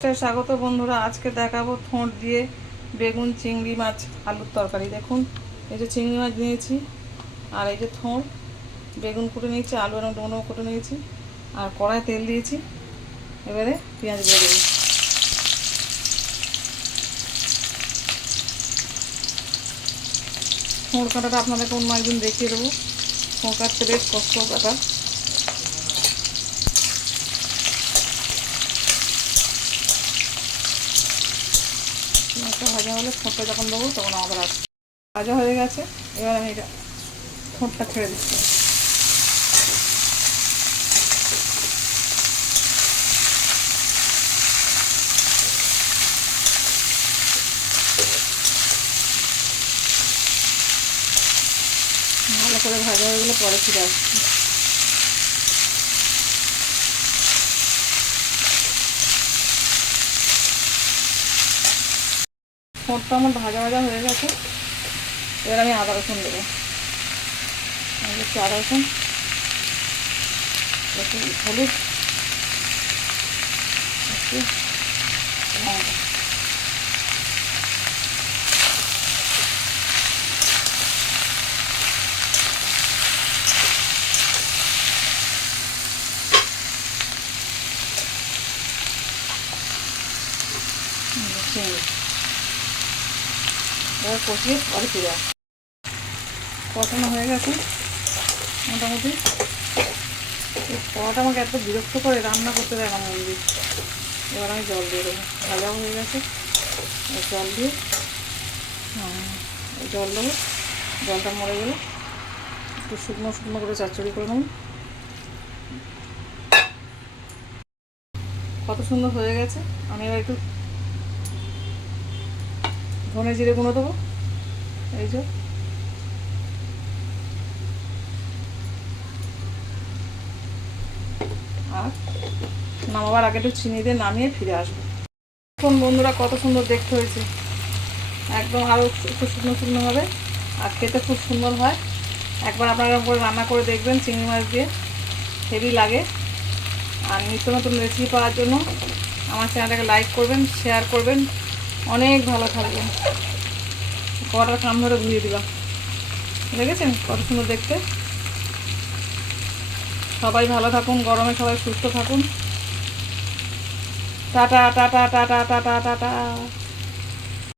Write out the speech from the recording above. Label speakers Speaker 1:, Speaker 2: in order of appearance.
Speaker 1: স্বাগত বন্ধুরা। আজকে দেখাবো থোঁট দিয়ে বেগুন চিংড়ি মাছ আলুর তরকারি। দেখুন, এই যে চিংড়ি মাছ নিয়েছি, আর এই যে থোঁট, বেগুন কুটে নিয়েছি, আলু আর ডোনো কুটে নিয়েছি, আর কড়ায় তেল দিয়েছি। এবারে পেঁয়াজ দিয়ে দেবো। থোঁড় কাটাটা আপনাদেরকে অন্য একদিন দেখিয়ে দেবো। থোঁড় কাটতে বেশ কষ্ট ব্যাপার পেঁয়াজটা ভাজা হলে ঠোঁটটা যখন দেবো, তখন আবার আসবে ভাজা হয়ে গেছে। এবার আমি এটা ঠোঁটটা ছেড়ে দিচ্ছি। ভালো করে ভাজা হয়ে গেলে পরে ফিরে আসছি। ঠোঁটটা আমার ভাজা ভাজা হয়ে গেছে। এবার আমি আদা রসুন দেবো। একটু আদা রসুন। হলুদ। একটু লঙ্কা। হুম, চিংড়ি এবার কষিয়ে পরে ফিরে আসি কষানো হয়ে গেছে, মোটামুটি। কড়াটা আমাকে এত বিরক্ত করে রান্না করতে দেয় না মন্দির। এবার আমি জল দিয়ে দেবো। ভাজাও হয়ে গেছে। জল দিয়ে জল দেবো। জলটা মরে গেলে একটু শুকনো শুকনো করে চচ্চড়ি করে নেব। কত সুন্দর হয়ে গেছে। আমি এবার একটু ধনে জিরে গুঁড়ো দেবো। এই যে। আর নামাবার আগে একটু চিনি দিয়ে নামিয়ে ফিরে আসব। এখন বন্ধুরা, কত সুন্দর দেখতে হয়েছে। একদম আরও একটু শুকনো শুকনো হবে, আর খেতে খুব সুন্দর হয়। একবার আপনারা করে রান্না করে দেখবেন, চিংড়ি মাছ দিয়ে। হেভি লাগে। আর নিত্য নতুন রেসিপি পাওয়ার জন্য আমার চ্যানেলটাকে লাইক করবেন শেয়ার করবেন। অনেক ভালো থাকবে। কটার কাম ধরে ঘুরিয়ে দিবা দেখেছেন? কত সুন্দর দেখতে। সবাই ভালো থাকুন, গরমে সবাই সুস্থ থাকুন। Ta-ta ta-ta ta-ta ta-ta ta-ta.